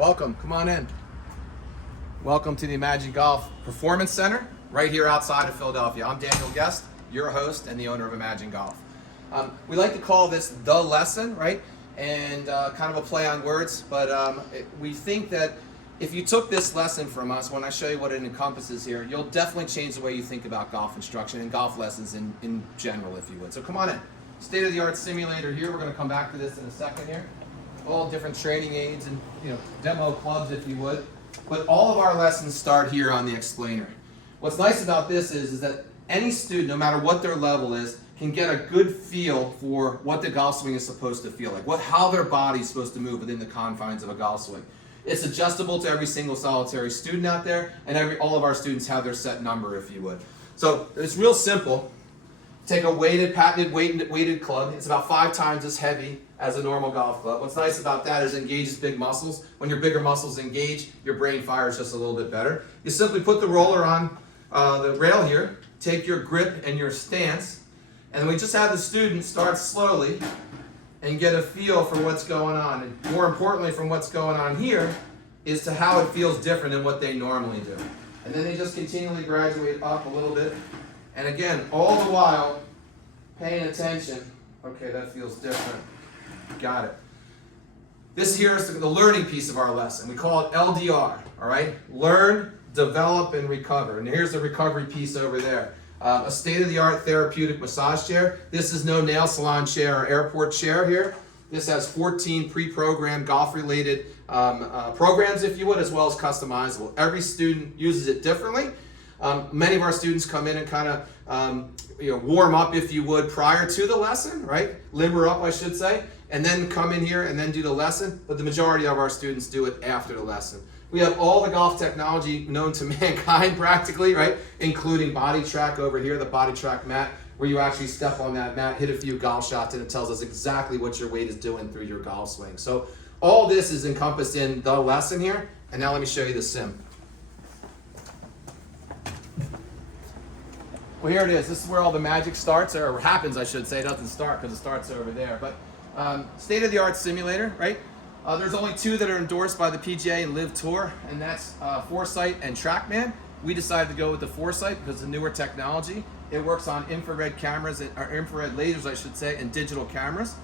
Welcome, come on in. Welcome to the Imagen Golf Performance Center, right here outside of Philadelphia. I'm Daniel Guest, your host and the owner of Imagen Golf. We like to call this the lesson, right? And kind of a play on words, but we think that if you took this lesson from us, when I show you what it encompasses here, you'll definitely change the way you think about golf instruction and golf lessons in general, if you would. So come on in. State-of-the-art simulator here. We're going to come back to this in a second here. All different training aids and demo clubs, if you would. But all of our lessons start here on the explainer. What's nice about this is that any student, no matter what their level is, can get a good feel for what the golf swing is supposed to feel like, how their body's supposed to move within the confines of a golf swing. It's adjustable to every single solitary student out there, and all of our students have their set number, if you would. So it's real simple. Take a patented weighted club. It's about 5 times as heavy as a normal golf club. What's nice about that is it engages big muscles. When your bigger muscles engage, your brain fires just a little bit better. You simply put the roller on the rail here, take your grip and your stance, and we just have the student start slowly and get a feel for what's going on. And more importantly, from what's going on here is to how it feels different than what they normally do. And then they just continually graduate up a little bit. And again, all the while, paying attention. Okay, that feels different. Got it. This here is the learning piece of our lesson. We call it LDR, all right? Learn, develop, and recover. And here's the recovery piece over there. A state-of-the-art therapeutic massage chair. This is no nail salon chair or airport chair here. This has 14 pre-programmed golf-related programs, if you would, as well as customizable. Every student uses it differently. Many of our students come in and kind of warm up, if you would, prior to the lesson, right? Limber up, I should say, and then come in here and then do the lesson. But the majority of our students do it after the lesson. We have all the golf technology known to mankind practically, right? Including Body Track over here, the Body Track mat, where you actually step on that mat, hit a few golf shots, and it tells us exactly what your weight is doing through your golf swing. So all this is encompassed in the lesson here. And now let me show you the sim. Well, here it is. This is where all the magic starts, or happens, I should say. It doesn't start because it starts over there. But state-of-the-art simulator, right? There's only 2 that are endorsed by the PGA and Live Tour, and that's Foresight and TrackMan. We decided to go with the Foresight because it's a newer technology. It works on infrared cameras, or infrared lasers, I should say, and digital cameras.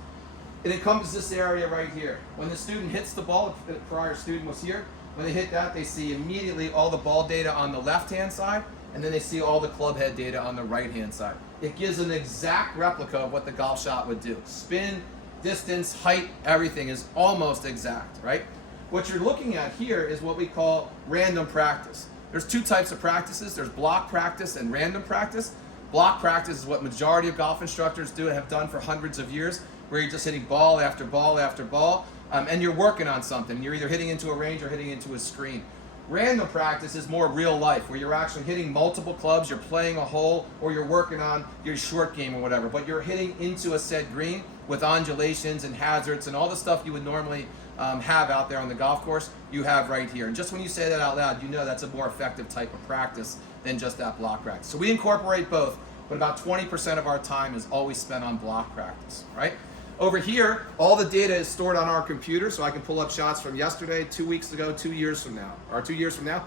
It encompasses this area right here. When the student hits the ball, the prior student was here, when they hit that, they see immediately all the ball data on the left-hand side, and then they see all the club head data on the right-hand side. It gives an exact replica of what the golf shot would do. Spin, distance, height, everything is almost exact, right? What you're looking at here is what we call random practice. There's 2 types of practices. There's block practice and random practice. Block practice is what majority of golf instructors do and have done for hundreds of years, where you're just hitting ball after ball after ball, and you're working on something. You're either hitting into a range or hitting into a screen. Random practice is more real life, where you're actually hitting multiple clubs, you're playing a hole, or you're working on your short game or whatever, but you're hitting into a set green with undulations and hazards and all the stuff you would normally have out there on the golf course, you have right here. And just when you say that out loud, you know that's a more effective type of practice than just that block practice. So we incorporate both, but about 20% of our time is always spent on block practice, right? Over here, all the data is stored on our computer, so I can pull up shots from yesterday, 2 weeks ago, 2 years from now. Or 2 years from now?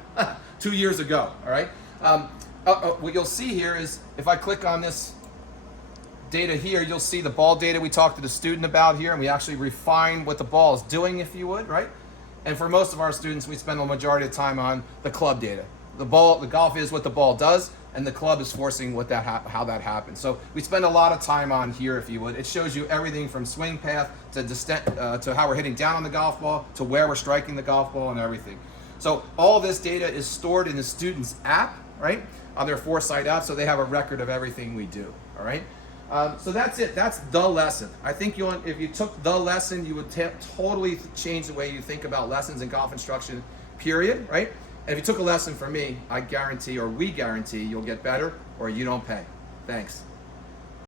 2 years ago, all right? What you'll see here is, if I click on this data here, you'll see the ball data we talked to the student about here, and we actually refine what the ball is doing, if you would, right? And for most of our students, we spend the majority of the time on the club data. The golf is what the ball does, and the club is forcing how that happens. So we spend a lot of time on here, if you would. It shows you everything from swing path to how we're hitting down on the golf ball, to where we're striking the golf ball, and everything. So all this data is stored in the student's app, right, on their Foresight app, so they have a record of everything we do, all right? So that's it. That's the lesson. I think if you took the lesson, you would totally change the way you think about lessons in golf instruction, period, right? And if you took a lesson from me, I guarantee, or we guarantee, you'll get better or you don't pay. Thanks.